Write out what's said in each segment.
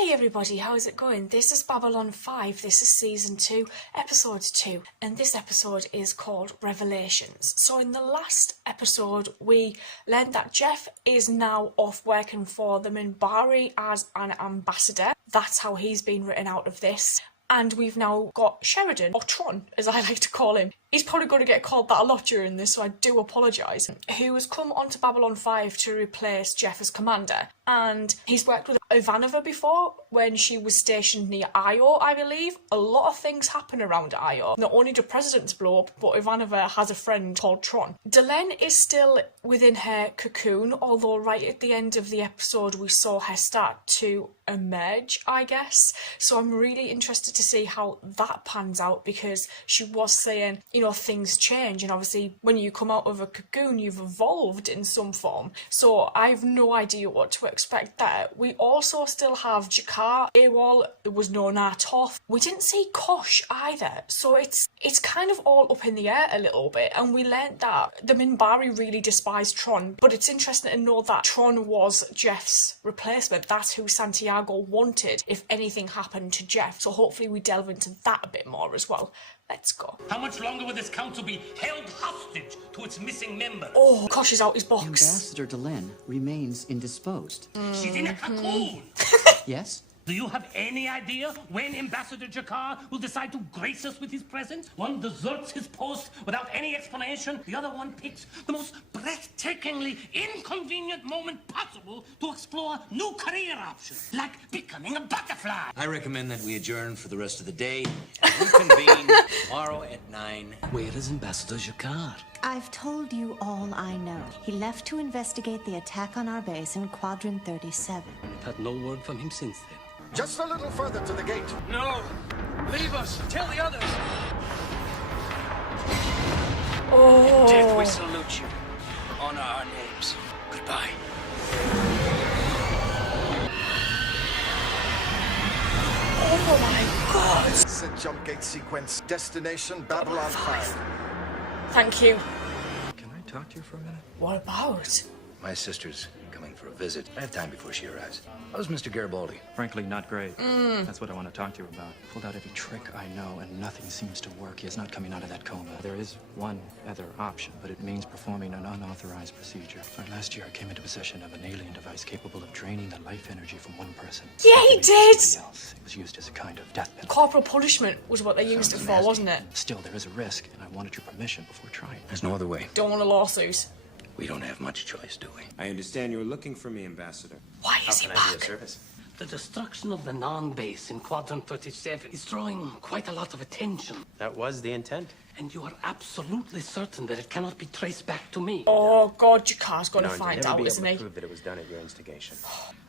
Hey everybody, how's it going? This is Babylon 5, this is Season 2, Episode 2, and this episode is called Revelations. So in the last episode, we learned that Jeff is now off working for the Minbari as an ambassador. That's how he's been written out of this. And we've now got Sheridan, or Tron, as I like to call him. He's probably going to get called that a lot during this, so I do apologise. Who has come onto Babylon 5 to replace Jeff as commander. And he's worked with Ivanova before, when she was stationed near Io, I believe. A lot of things happen around Io. Not only do presidents blow up, but Ivanova has a friend called Tron. Delenn is still within her cocoon, although right at the end of the episode we saw her start to emerge, I guess. So I'm really interested to see how that pans out, because she was saying, you know, things change, and obviously when you come out of a cocoon you've evolved in some form. So I've no idea what to expect there. We also still have Jakar, AWOL, there was no Nartoth. We didn't see Kosh either, so it's kind of all up in the air a little bit, and we learnt that the Minbari really despise Tron, but it's interesting to know that Tron was Jeff's replacement. That's who Santiago wanted if anything happened to Jeff, so hopefully we delve into that a bit more as well. Let's go. How much longer will this council be held hostage to its missing members? Oh, Kosh is out his box. Ambassador Delenn remains indisposed. She's in a cocoon. Yes? Do you have any idea when Ambassador Jakar will decide to grace us with his presence? One deserts his post without any explanation. The other one picks the most breathtakingly inconvenient moment possible to explore new career options, like becoming a butterfly. I recommend that we adjourn for the rest of the day and reconvene tomorrow at 9. Where is Ambassador Jakar? I've told you all I know. He left to investigate the attack on our base in Quadrant 37. I've had no word from him since then. Just a little further to the gate. No! Leave us! Tell the others! Oh. Death, we salute you. Honor our names. Goodbye. Oh my god. Set jump gate sequence. Destination Babylon 5. Thank you. Can I talk to you for a minute? What about? My sister's coming for a visit. I have time before she arrives. How's Mr. Garibaldi? Frankly, not great. That's what I want to talk to you about. Pulled out every trick I know, and nothing seems to work. He is not coming out of that coma. There is one other option, but it means performing an unauthorized procedure. Last year, I came into possession of an alien device capable of draining the life energy from one person. Yeah, he did! Else. It was used as a kind of death penalty. Corporal punishment was what they used it for, wasn't it? Still, there is a risk, and I wanted your permission before trying. There's no other way. Don't want a lawsuit. We don't have much choice, do we? I understand you were looking for me, Ambassador. Why is he How can I be of back? service? The destruction of the non-base in Quadrant 37 is drawing quite a lot of attention. That was the intent. And you are absolutely certain that it cannot be traced back to me. Oh god, Jakar's gonna No one find will never out, be able isn't to he? prove that it was done at your instigation.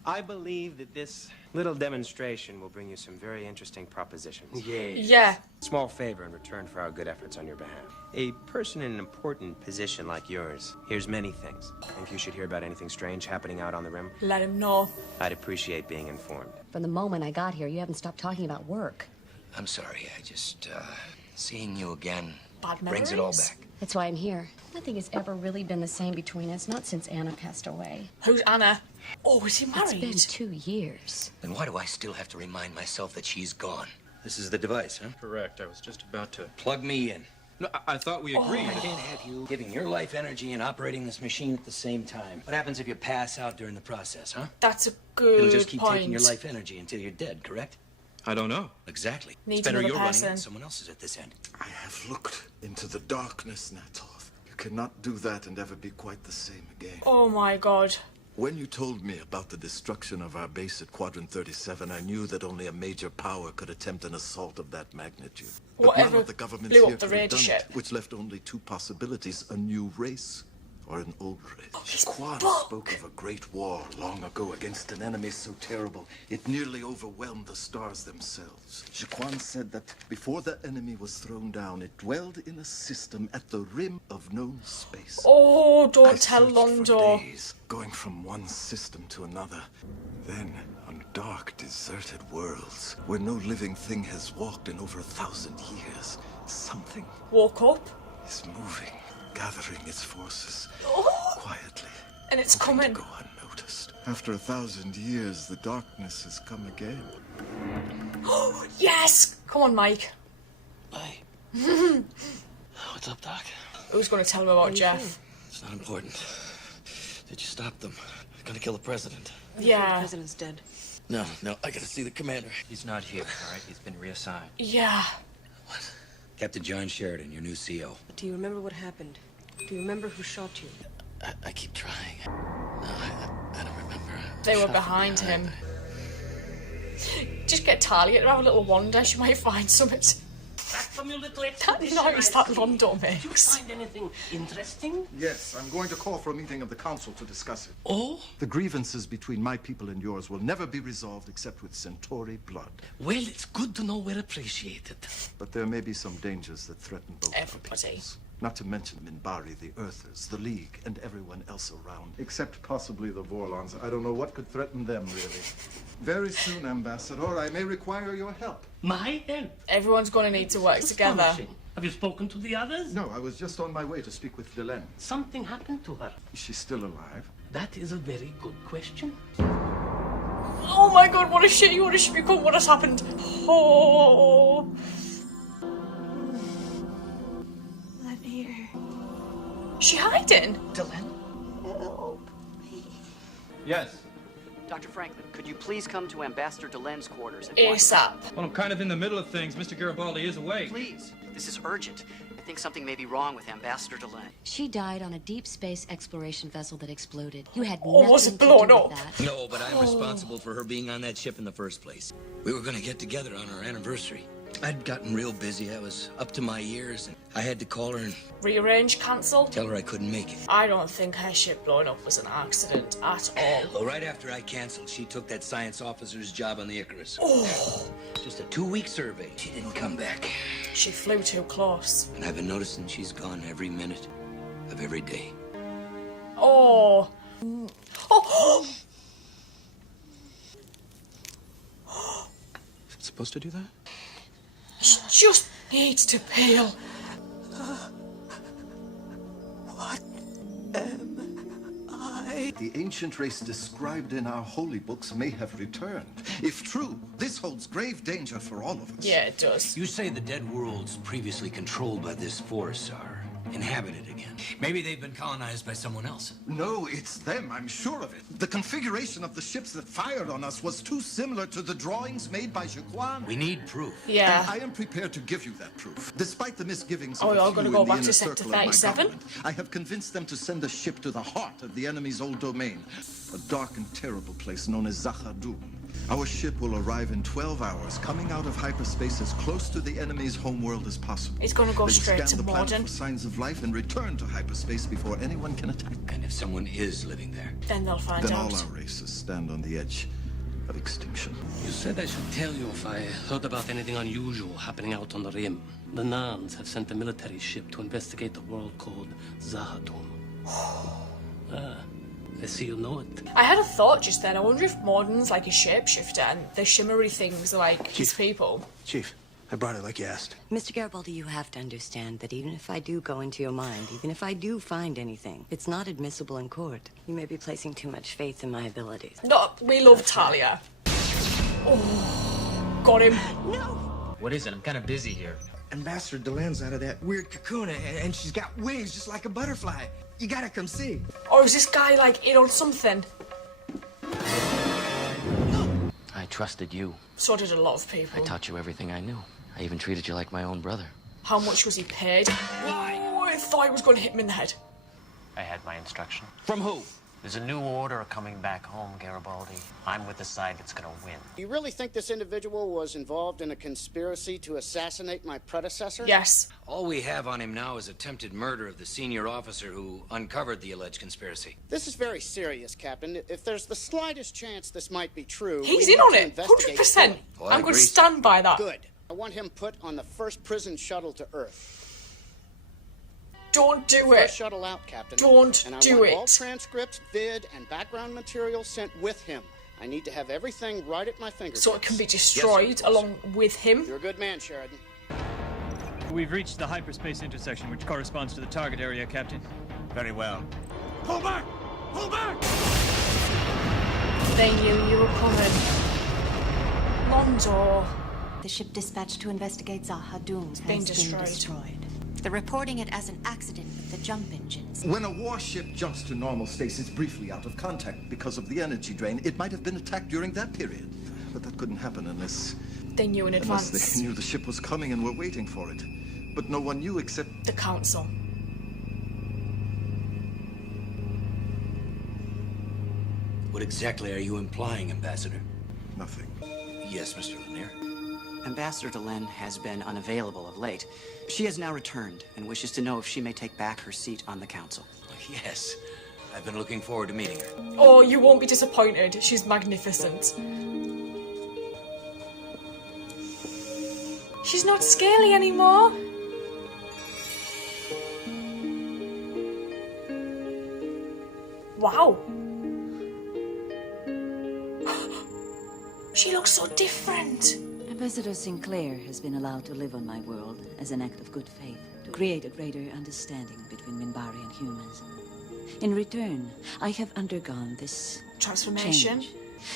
I believe that this little demonstration will bring you some very interesting propositions. Yes. Yeah. Small favor in return for our good efforts on your behalf. A person in an important position like yours hears many things. Think you should hear about anything strange happening out on the rim? Let him know. I'd appreciate being informed. From the moment I got here, you haven't stopped talking about work. I'm sorry. I just, seeing you again Bad brings it all memories? back. That's why I'm here. Nothing has ever really been the same between us, not since Anna passed away. Who's Anna? Oh, is he It's married? been 2 years. Then why do I still have to remind myself that she's gone? This is the device, huh? Correct. I was just about to... Plug me in. No, I thought we agreed. I can't have you giving your life energy and operating this machine at the same time. What happens if you pass out during the process, huh? That's a good It'll just keep point. taking your life energy until you're dead, correct? I don't know. Exactly. Needs it's better another you're running person. than someone else is at this end. I have looked into the darkness, Natoth. You cannot do that and ever be quite the same again. Oh my god. When you told me about the destruction of our base at Quadrant 37, I knew that only a major power could attempt an assault of that magnitude. But Whatever none of the governments blew here up the could have raid done ship. it, which left only two possibilities: a new race or an old race. his Quan book. spoke of a great war long ago against an enemy so terrible it nearly overwhelmed the stars themselves. Jaquan said that before the enemy was thrown down, it dwelled in a system at the rim of known space. Oh, I don't tell searched for Londo. days, going from one system to another. Then, on dark, deserted worlds, where no living thing has walked in over 1,000 years, something Woke up. is moving, gathering its forces quietly. And it's hoping coming. to go unnoticed. last. After 1,000 years, the darkness has come again. Oh, yes! Come on, Mike. Hi. What's up, Doc? Who's going to tell him about Jeff? It's not important. Did you stop them? They're gonna kill the president. Yeah. The president's dead. No, I gotta see the commander. He's not here, all right? He's been reassigned. Yeah. What? Captain John Sheridan, your new CO. Do you remember what happened? Do you remember who shot you? I keep trying. No, I don't remember. They were Shot from behind him. behind. Just get Talia to have a little wander. She might find something. Back from your little That expedition. noise I that see. Rondo Did you makes. find anything interesting? Yes, I'm going to call for a meeting of the council to discuss it. Oh? The grievances between my people and yours will never be resolved except with Centauri blood. Well, it's good to know we're appreciated. But there may be some dangers that threaten both our Everybody. peoples. Not to mention Minbari, the Earthers, the League, and everyone else around. Except possibly the Vorlons. I don't know what could threaten them, really. Very soon, Ambassador, I may require your help. My help. Everyone's going to need to work together. Astonishing. Have you spoken to the others? No, I was just on my way to speak with Delenn. Something happened to her. Is she still alive? That is a very good question. Oh my god, what a shitty, what a shitty, what has happened? Oh. Let me hear. She hiding? Delenn? Yes. Dr. Franklin, could you please come to Ambassador Delenn's quarters at ASAP. Well, I'm kind of in the middle of things. Mr. Garibaldi is away. Please. This is urgent. I think something may be wrong with Ambassador Delenn. She died on a deep space exploration vessel that exploded. You had Oh, was nothing it to blown do up? with that. No, but I'm responsible for her being on that ship in the first place. We were gonna get together on our anniversary. I'd gotten real busy. I was up to my ears, and I had to call her and Rearrange, cancel? tell her I couldn't make it. I don't think her ship blowing up was an accident at all. Well, right after I canceled, she took that science officer's job on the Icarus. Oh. Just a 2-week survey. She didn't come back. She flew too close. And I've been noticing she's gone every minute of every day. Oh. Oh. Is it supposed to do that? She just needs to peel. What am I? The ancient race described in our holy books may have returned. If true, this holds grave danger for all of us. Yeah, it does. You say the dead worlds previously controlled by this force are inhabited again. Maybe they've been colonized by someone else. No, it's them, I'm sure of it. The configuration of the ships that fired on us was too similar to the drawings made by Jaquan. We need proof. Yeah. And I am prepared to give you that proof. Despite the misgivings Oh, of you're a few gonna in go the back inner to Sector circle of my 37? government, I have convinced them to send a ship to the heart of the enemy's old domain, a dark and terrible place known as Zahadum. Our ship will arrive in 12 hours, coming out of hyperspace as close to the enemy's homeworld as possible. It's gonna go They will straight scan to the planet Morden. for signs of life and return to hyperspace before anyone can attack. And if someone is living there, Then they'll find Then out. all our races stand on the edge of extinction. You said I should tell you if I heard about anything unusual happening out on the rim. The Nans have sent a military ship to investigate the world called Zahadum. I see you know it. I had a thought just then. I wonder if Morden's like a shapeshifter and the shimmery things are like his people. Chief, I brought it like you asked. Mr. Garibaldi, you have to understand that even if I do go into your mind, even if I do find anything, it's not admissible in court. You may be placing too much faith in my abilities. No, we love Talia. Oh, got him. No! What is it? I'm kind of busy here. Ambassador Delenn's out of that weird cocoon, and she's got wings just like a butterfly. You gotta come see. Or is this guy like in on something? I trusted you. So did a lot of people. I taught you everything I knew. I even treated you like my own brother. How much was he paid? Oh, I thought I was going to hit him in the head. I had my instruction. From who? There's a new order coming back home, Garibaldi. I'm with the side that's gonna win. You really think this individual was involved in a conspiracy to assassinate my predecessor? Yes. all we have on him now is attempted murder of the senior officer who uncovered the alleged conspiracy. This is very serious, Captain. If there's the slightest chance this might be true... He's we in need on to it, investigate 100%. fully. Oh, I I'm going to agree. stand by that. Good. I want him put on the first prison shuttle to Earth. Don't do The it. first shuttle out, Captain. Don't and I do want it. all transcripts, vid, and background material sent with him. I need to have everything right at my fingertips. So it can be destroyed along with him. You're a good man, Sheridan. We've reached the hyperspace intersection, which corresponds to the target area, Captain. Very well. Pull back! Pull back! They knew you were coming. Londo. The ship dispatched to investigate Zaha Doom has been been destroyed. destroyed. They're reporting it as an accident with the jump engines. When a warship jumps to normal stasis briefly out of contact because of the energy drain, it might have been attacked during that period. But that couldn't happen unless they knew in advance. They knew the ship was coming and were waiting for it. But no one knew except the council. What exactly are you implying, Ambassador? Nothing. Yes, Mr. Lanier. Ambassador Delenn has been unavailable of late. She has now returned and wishes to know if she may take back her seat on the council. Yes. I've been looking forward to meeting her. Oh, you won't be disappointed. She's magnificent. She's not scaly anymore. Wow. She looks so different. Ambassador Sinclair has been allowed to live on my world as an act of good faith, to create a greater understanding between Minbari and humans. In return, I have undergone this transformation change,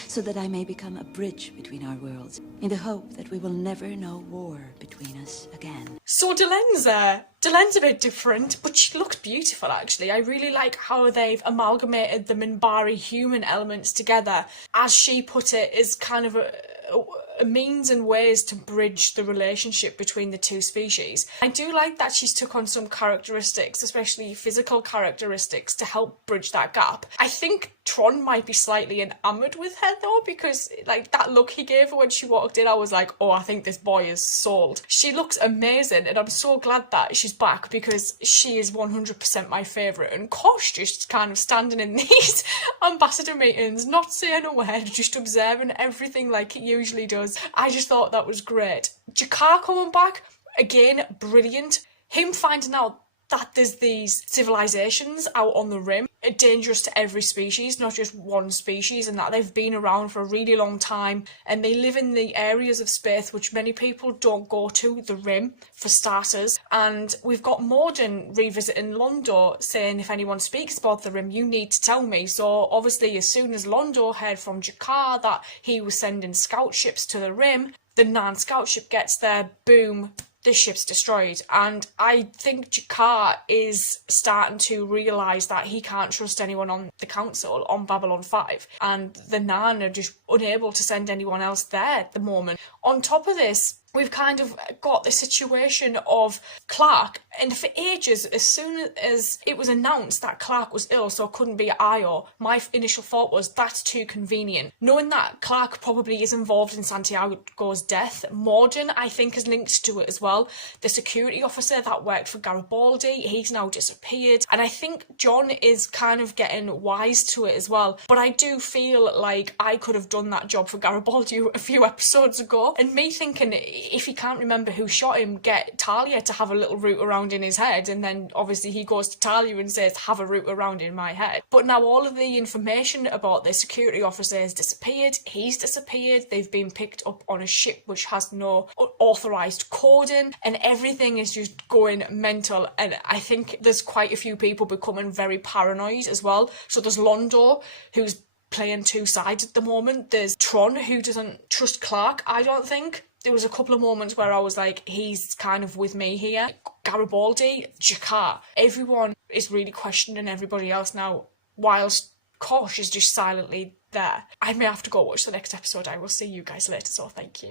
so that I may become a bridge between our worlds, in the hope that we will never know war between us again. So Delenn's there. Delenn's a bit different, but she looks beautiful actually. I really like how they've amalgamated the Minbari human elements together. As she put it, is kind of a means and ways to bridge the relationship between the two species. I do like that she's took on some characteristics, especially physical characteristics, to help bridge that gap. I think Tron might be slightly enamoured with her though, because like that look he gave her when she walked in, I was like, oh, I think this boy is sold. She looks amazing and I'm so glad that she's back because she is 100% my favourite. And Kosh just kind of standing in these ambassador meetings, not saying a word, just observing everything like it usually does. I just thought that was great. Jakar coming back, again, brilliant. Him finding out that there's these civilizations out on the rim, dangerous to every species, not just one species, and that they've been around for a really long time and they live in the areas of space which many people don't go to, the rim, for starters. And we've got Morden revisiting Londo, saying if anyone speaks about the rim, you need to tell me. So obviously as soon as Londo heard from Jakar that he was sending scout ships to the rim, the non-scout ship gets there, boom, this ship's destroyed. And I think Jakar is starting to realise that he can't trust anyone on the council on Babylon 5, and the Nan are just unable to send anyone else there at the moment. On top of this, we've kind of got the situation of Clark, and for ages, as soon as it was announced that Clark was ill, so couldn't be at Io, my initial thought was, that's too convenient. Knowing that Clark probably is involved in Santiago's death, Morden, I think, is linked to it as well. The security officer that worked for Garibaldi, he's now disappeared, and I think John is kind of getting wise to it as well. But I do feel like I could have done that job for Garibaldi a few episodes ago, and me thinking, if he can't remember who shot him, get Talia to have a little route around in his head, and then obviously he goes to Talia and says, have a route around in my head. But now all of the information about the security officer has disappeared, he's disappeared, they've been picked up on a ship which has no authorised coding, and everything is just going mental. And I think there's quite a few people becoming very paranoid as well. So there's Londo, who's playing two sides at the moment. There's Tron, who doesn't trust Clark, I don't think. There was a couple of moments where I was like, he's kind of with me here. Garibaldi, Jakar, everyone is really questioning everybody else now, whilst Kosh is just silently there. I may have to go watch the next episode. I will see you guys later, so thank you.